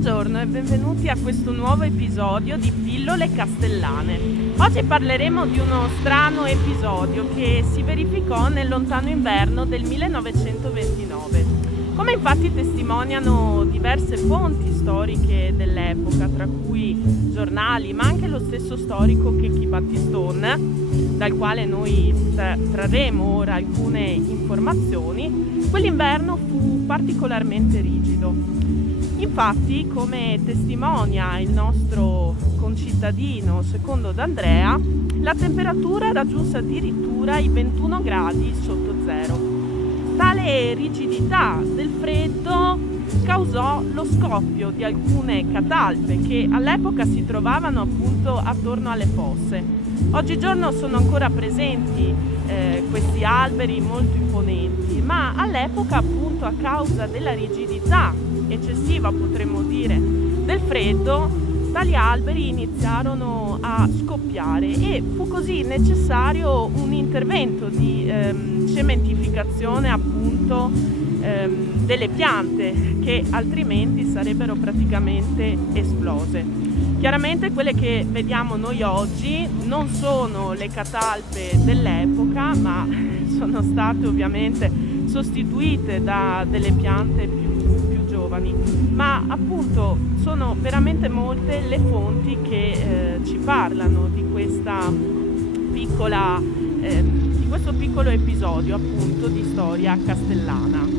Buongiorno e benvenuti a questo nuovo episodio di Pillole Castellane. Oggi parleremo di uno strano episodio che si verificò nel lontano inverno del 1929. Come infatti testimoniano diverse fonti storiche dell'epoca, tra cui giornali, ma anche lo stesso storico Checchi Battistone, dal quale noi trarremo ora alcune informazioni, quell'inverno fu particolarmente rigido. Infatti, come testimonia il nostro concittadino secondo D'Andrea, la temperatura raggiunse addirittura i 21 gradi sotto zero. Tale rigidità del freddo causò lo scoppio di alcune catalpe che all'epoca si trovavano appunto attorno alle fosse. Oggigiorno sono ancora presenti questi alberi molto imponenti, ma all'epoca appunto a causa della rigidità eccessiva, potremmo dire, del freddo, tali alberi iniziarono a scoppiare e fu così necessario un intervento di cementificazione appunto delle piante che altrimenti sarebbero praticamente esplose. Chiaramente quelle che vediamo noi oggi non sono le catalpe dell'epoca, ma sono state ovviamente sostituite da delle piante più giovani, ma appunto sono veramente molte le fonti che ci parlano di questa piccola di questo piccolo episodio appunto di storia castellana.